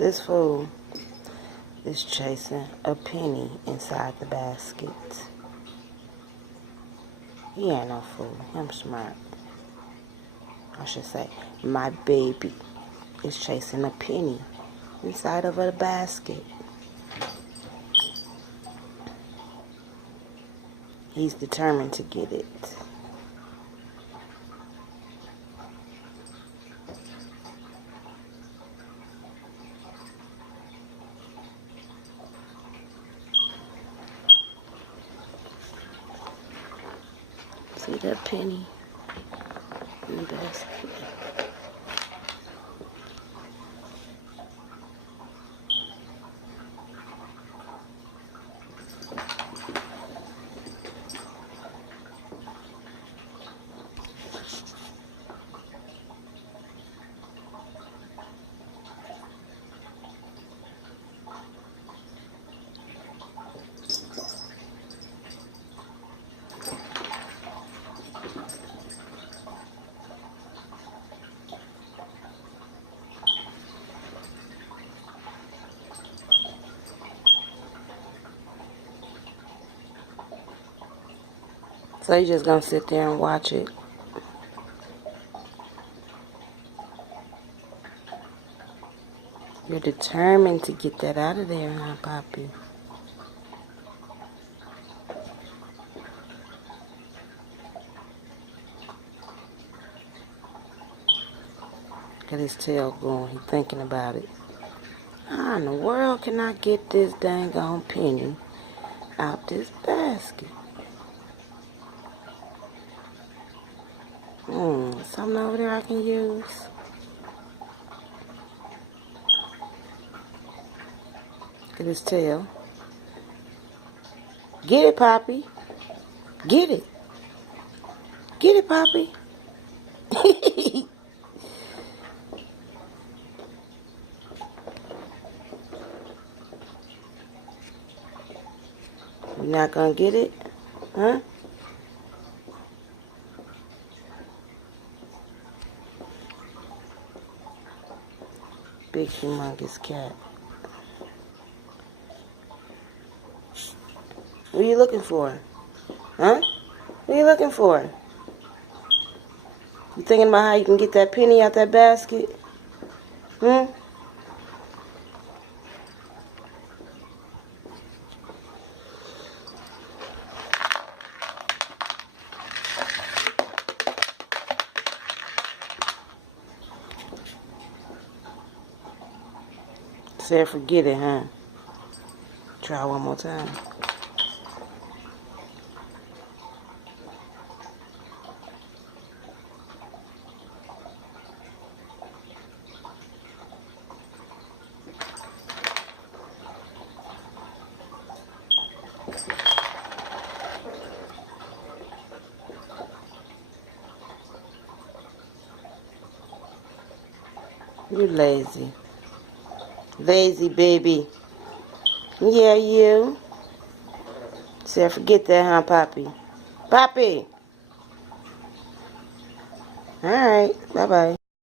This fool is chasing a penny inside the basket. He ain't no fool. I'm smart. I should say, my baby is chasing a penny inside of a basket. He's determined to get it. See that penny in the basket? So you're just gonna sit there and watch it? You're determined to get that out of there, huh, Poppy? Look at his tail going. He's thinking about it. How in the world can I get this dang on penny out this basket? Something over there I can use. Look at his tail. Get it, Poppy. Get it. Get it, Poppy. You're not gonna get it? Huh? Big humongous cat. What are you looking for? Huh? What are you looking for? You thinking about how you can get that penny out that basket? Said forget it, huh? Try one more time. You lazy. Lazy baby. Yeah, you. Said forget that, huh, Poppy? Poppy! Alright, bye-bye.